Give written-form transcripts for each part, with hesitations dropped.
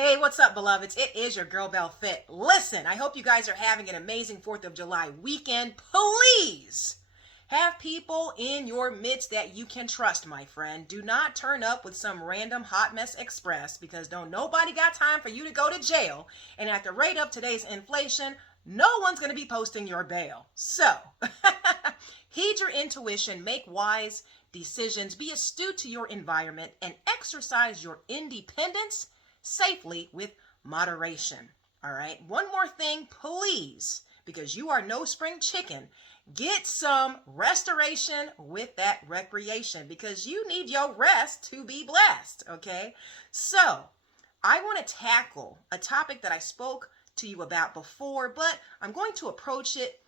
Hey, what's up, beloveds? It is your girl, Belle Fit. Listen, I hope you guys are having an amazing 4th of July weekend. Please have people in your midst that you can trust, my friend. Do not turn up with some random hot mess express because don't nobody got time for you to go to jail. And at the rate of today's inflation, no one's going to be posting your bail. So, heed your intuition, make wise decisions, be astute to your environment, and exercise your independence safely with moderation. All right. One more thing, please, because you are no spring chicken. Get some restoration with that recreation because you need your rest to be blessed. Okay. So I want to tackle a topic that I spoke to you about before, but I'm going to approach it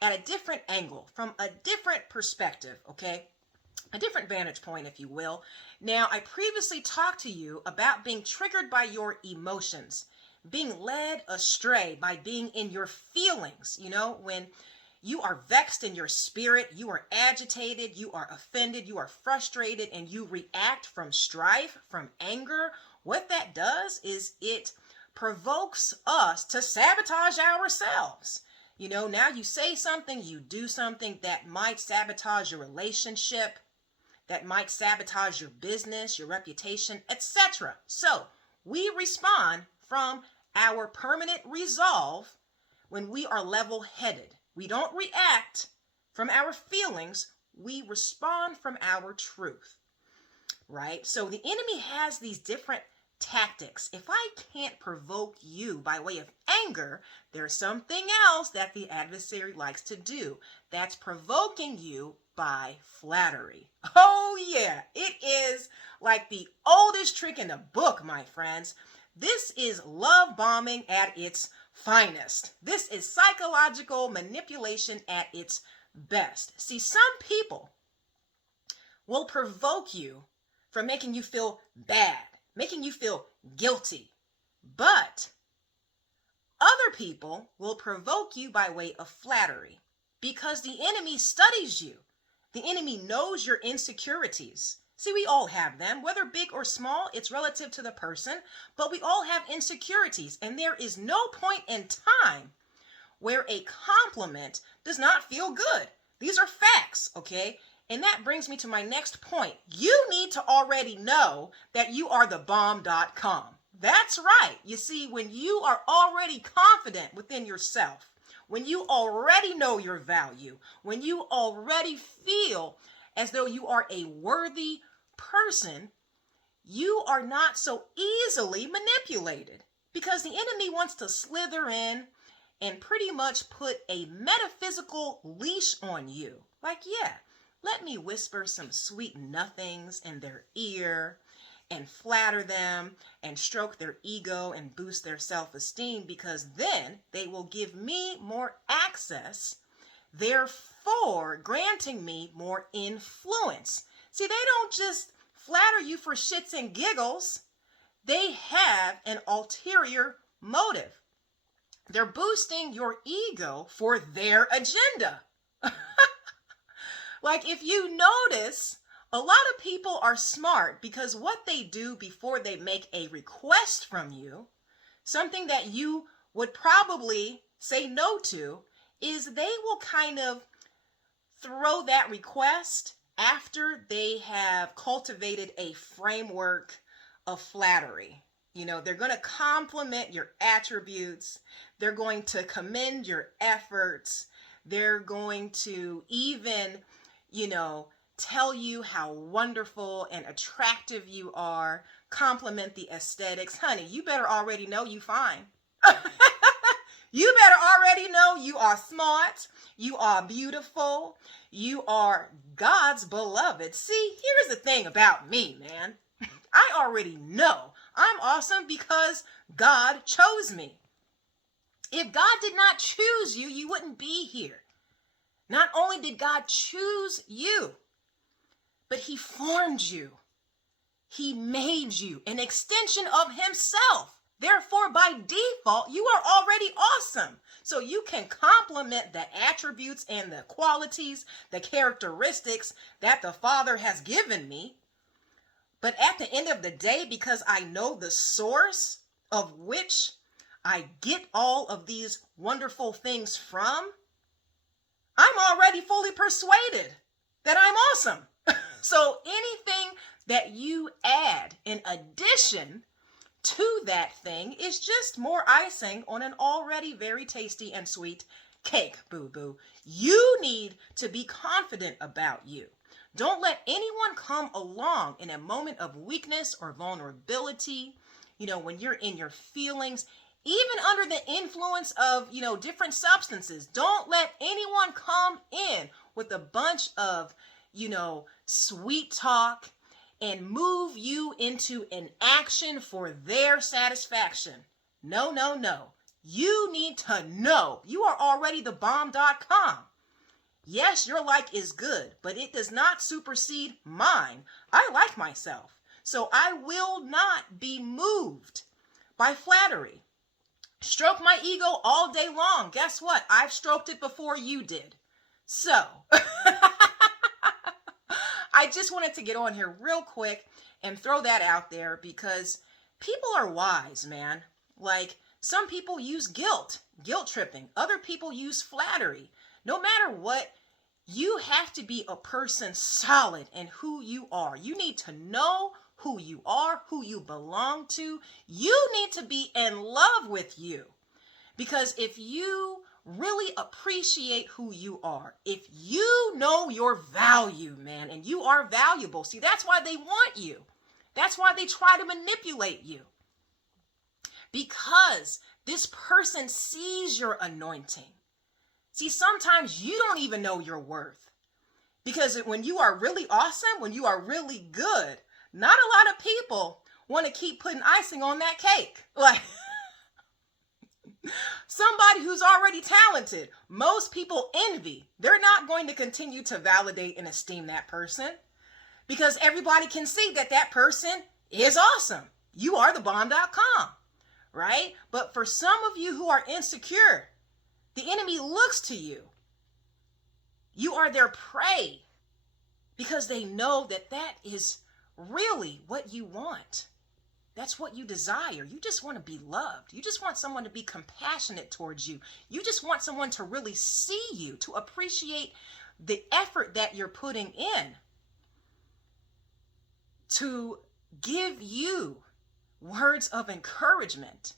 at a different angle, from a different perspective. Okay. A different vantage point, if you will. Now, I previously talked to you about being triggered by your emotions, being led astray by being in your feelings. You know, when you are vexed in your spirit, you are agitated, you are offended, you are frustrated, and you react from strife, from anger. What that does is it provokes us to sabotage ourselves. You know, now you say something, you do something that might sabotage your relationship, that might sabotage your business, your reputation, etc. So we respond from our permanent resolve when we are level-headed. We don't react from our feelings. We respond from our truth, right? So the enemy has these different tactics. If I can't provoke you by way of anger, there's something else that the adversary likes to do. That's provoking you by flattery. Oh yeah, it is like the oldest trick in the book, my friends. This is love bombing at its finest. This is psychological manipulation at its best. See, some people will provoke you for making you feel bad, making you feel guilty. But other people will provoke you by way of flattery because the enemy studies you. The enemy knows your insecurities. See, we all have them, whether big or small, it's relative to the person, but we all have insecurities, and there is no point in time where a compliment does not feel good. These are facts, okay? And that brings me to my next point. You need to already know that you are the bomb.com. That's right. You see, when you are already confident within yourself, when you already know your value, when you already feel as though you are a worthy person, you are not so easily manipulated because the enemy wants to slither in and pretty much put a metaphysical leash on you. Like, yeah, let me whisper some sweet nothings in their ear and flatter them and stroke their ego and boost their self-esteem because then they will give me more access, therefore granting me more influence. See, they don't just flatter you for shits and giggles. They have an ulterior motive. They're boosting your ego for their agenda. Like if you notice, a lot of people are smart because what they do before they make a request from you, something that you would probably say no to, is they will kind of throw that request after they have cultivated a framework of flattery. You know, they're going to compliment your attributes. They're going to commend your efforts. They're going to even, tell you how wonderful and attractive you are, compliment the aesthetics. Honey, you better already know you fine. You better already know you are smart, you are beautiful, you are God's beloved. See, here's the thing about me, man. I already know I'm awesome because God chose me. If God did not choose you, you wouldn't be here. Not only did God choose you, but he formed you. He made you an extension of himself. Therefore, by default, you are already awesome. So you can compliment the attributes and the qualities, the characteristics that the Father has given me. But at the end of the day, because I know the source of which I get all of these wonderful things from, I'm already fully persuaded that I'm awesome. So anything that you add in addition to that thing is just more icing on an already very tasty and sweet cake, boo-boo. You need to be confident about you. Don't let anyone come along in a moment of weakness or vulnerability, when you're in your feelings, even under the influence of, different substances. Don't let anyone come in with a bunch of, sweet talk and move you into an action for their satisfaction. No, no, no. You need to know you are already the bomb.com. Yes, your like is good, but it does not supersede mine. I like myself, so I will not be moved by flattery. Stroke my ego all day long. Guess what? I've stroked it before you did. So, I just wanted to get on here real quick and throw that out there because people are wise, man. Like, some people use guilt tripping. Other people use flattery. No matter what, you have to be a person solid in who you are. You need to know who you are, who you belong to. You need to be in love with you. Because if you really appreciate who you are, if you know your value, man, and you are valuable, see, that's why they want you. That's why they try to manipulate you. Because this person sees your anointing. See, sometimes you don't even know your worth. Because when you are really awesome, when you are really good, not a lot of people want to keep putting icing on that cake. Like, somebody who's already talented, most people envy. They're not going to continue to validate and esteem that person because everybody can see that that person is awesome. You are the bomb.com, right? But for some of you who are insecure, the enemy looks to you. You are their prey because they know that that is really what you want. That's what you desire. You just want to be loved. You just want someone to be compassionate towards you. You just want someone to really see you, to appreciate the effort that you're putting in, to give you words of encouragement.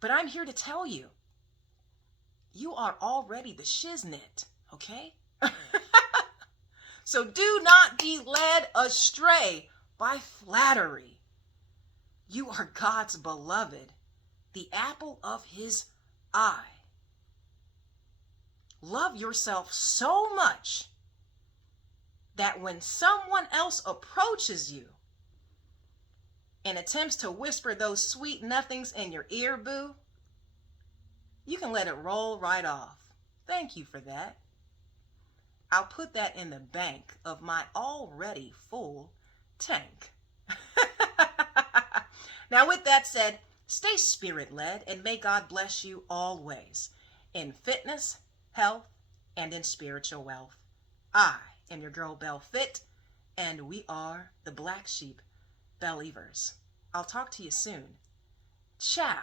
But I'm here to tell you, you are already the shiznit, okay? So do not be led astray by flattery. You are God's beloved, the apple of his eye. Love yourself so much that when someone else approaches you and attempts to whisper those sweet nothings in your ear, boo, you can let it roll right off. Thank you for that. I'll put that in the bank of my already full tank. Now, with that said, stay spirit-led and may God bless you always in fitness, health, and in spiritual wealth. I am your girl Belle Fit, and we are the Black Sheep Believers. I'll talk to you soon. Ciao.